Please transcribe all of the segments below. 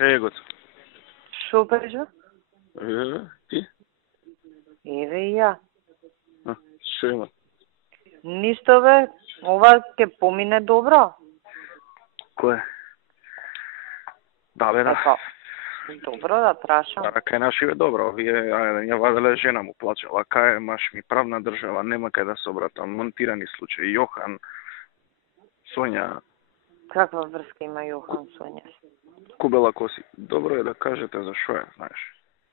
Егот. Шо кажа? Ти? Еве и ја. Шо има? Ништо бе, ова ќе помине добро. Кој? Да бе, да. Добро да прашам. Да, кај наши бе добро, овие, ајде, ја ваделе жена му плачела, кај е маш ми правна држава, нема кај да се обратам, монтирани случаи, Јохан, Сонја. Каква врска има Јохан Сонја? Кубела коси. Добро е да кажете за шо е, знаеш.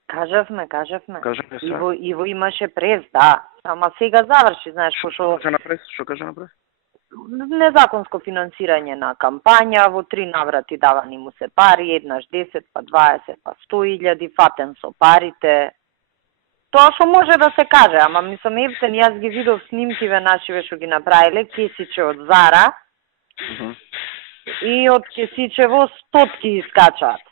Кажавме. Кажете се. Иво имаше прес, да. Ама сега заврши, знаеш, Шо каже на прес? Незаконско финансирање на кампања, во 3 наврати давани му се пари, еднаш 10, па 20, па 100.000, фатен со парите. Тоа што може да се каже, ама мислам ефтен, јас ги видов снимкиве нашиве што ги направиле, кесиче од Зара, и од кесичево стотки искачаат.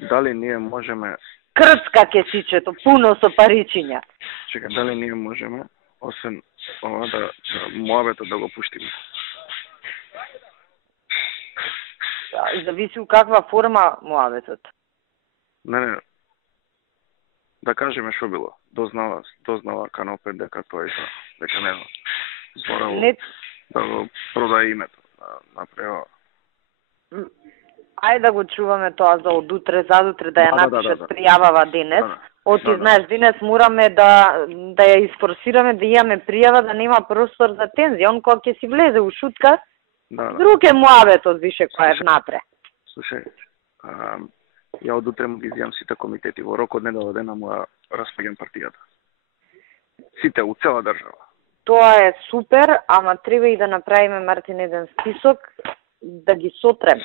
Дали ние можеме... Крцка кесичето, пуно со паричиња. Чека, дали ние можеме, освен ова, да муабетот да го пуштиме? Зависи у каква форма муабетот. Не. Да кажеме шо било. Дознала Канопе дека тоа е дека не зборало да го продаде името на прева. Ајде да го чуваме тоа за од утре, задутре да ја напишат пријавава денес. Оти, знаеш, денес мораме да ја изфорсираме, да имаме пријава, да нема простор за тензија. Он кога ќе си влезе у шутка, друг е муабетот више кој е внатре. Слушај, ја од утре му ги изјам сите комитети, во рок од недела дена му ја распаѓам партијата. Сите, у цела држава. Тоа е супер, ама треба и да направиме, Мартин, еден список, да ги сотреме.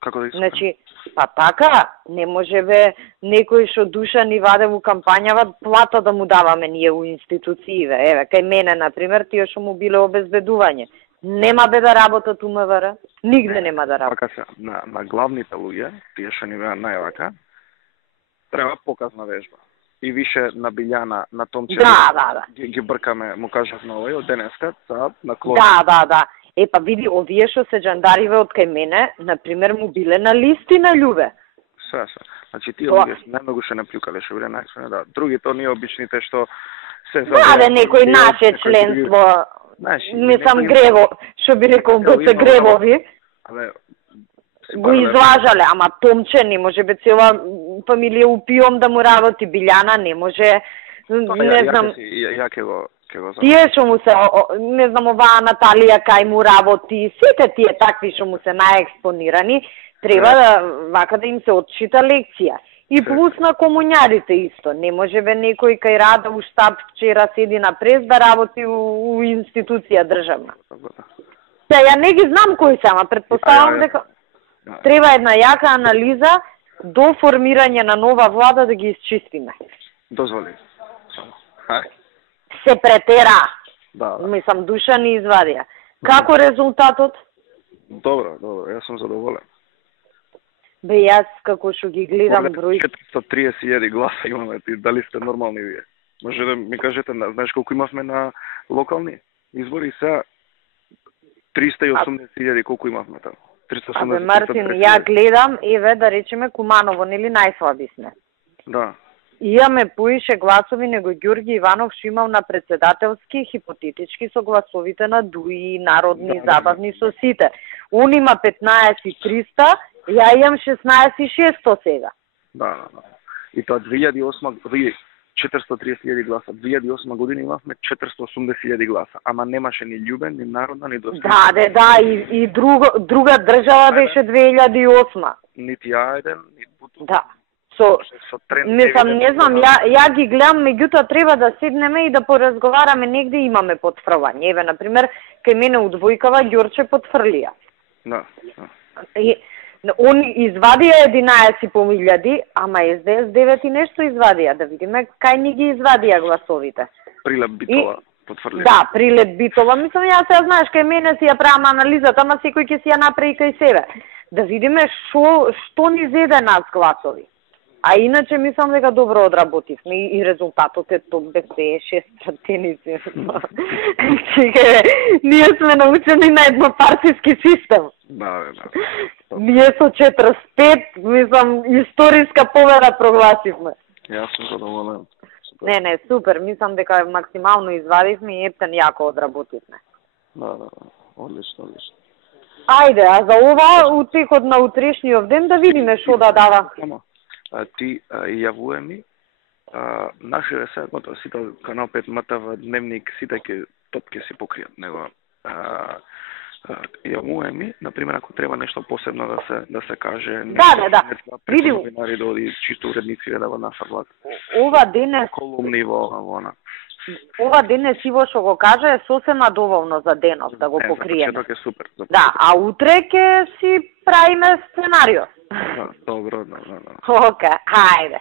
Како да ги сотреме? Значи, па така, не може бе некој што душа ни ваде во кампањава, плата да му даваме ние у институцииве. Еве, кај мене, например, тие што му биле обезбедување. Нема бе да работат у МВР, нигде нема да работат. Така се, на главните луѓе, тие што ни беа највака, треба показна вежба. И више на Билјана, на Томче, ги бркаме, му кажав на овој, од денеска, на Клод. Да. Па види, овие што се джандариве од кај мене, например, му биле на листи на љубе. Се. Значи, тие луѓе најмногу што не плюкале, што биле најаксвени, да. Другите, оние обичните што се да, некој наше членство, мислам грево, што би рекол, БЦ гревови, го излажале, ама Томче не може бе цела фамилија упиом да му работи, Билјана не може, не знам... Ја ќе го тие што му се, не знам, оваа Наталија кај му работи, сите тие такви што му се најекспонирани, треба да вака да им се отчита лекција. И плюс на комуњарите исто. Не може бе некој кај Рада у штаб вчера седи на прес да работи у институција државна. Ја не ги знам кои се, ама предпоставам дека треба една јака анализа до формирање на нова влада да ги исчистиме. Дозволи. Се претера. Да. Мислам, душа ни извадија. Како резултатот? Добро, јас сум задоволен. Бе, јас како што ги гледам број... 430.000 гласа имаме, дали сте нормални вие? Може да ми кажете, знаеш колку имавме на локални избори, сега 380.000 колку имавме таму? Абе, Мартин, ја гледам, еве, да речеме, Куманово, нели најслаби сме? Да. Имаме поише гласови него Ѓорги Иванов што имал на председателски, хипотетички со гласовите на ДУИ, народни, забавни со сите. Он има 15.300, ја имам 16.600 сега. Да. И тоа 2008, 430.000 гласа. 2008 година имавме 480.000 гласа, ама немаше ни Љубен, ни Народна, ни Достојна. Да, и друга држава беше 2008. Нити Ајден, ни Буту. Да. Мислам, не знам, ја ги гледам, меѓутоа треба да седнеме и да поразговараме, негде имаме потфрлање. Еве, например, кај мене у Двојкава Ѓорче потфрлија. Да. И он извадија 11.500, ама СДС 9 и нешто извадија, да видиме кај ни ги извадија гласовите. Прилеп Битова потфрлија. Да, Прилеп Битова. Мислам, јас сега знаеш, кај мене си ја правам анализата, ама секој ќе си ја направи кај себе. Да видиме што ни зеде нас гласови. А иначе мислам дека добро одработивме и резултатот е топ 6 стратеници. Ние сме научени на еднопартиски систем. Да. Ние со 45, мислам, историска победа прогласивме. Јас сум задоволен. Не, супер, мислам дека максимално извадивме и ептен јако одработивме. Да, одлично. Ајде, а за ова утекот на утрешниот ден да видиме што да дава. Ти јавуе ми, нашите се, готово сите Канал 5 МТВ, Дневник, сите топки си покријат него. Јавуе ми, например, ако треба нешто посебно да се каже, да. Види новинари да оди чисто уредници да го насадлат. Ова ден е колумни во она. Ова ден е сиво што го кажа е сосема доволно за денот да го покриеме. Е супер. Да, а утре ќе си правиме сценарио. Добро. Океј, хајде.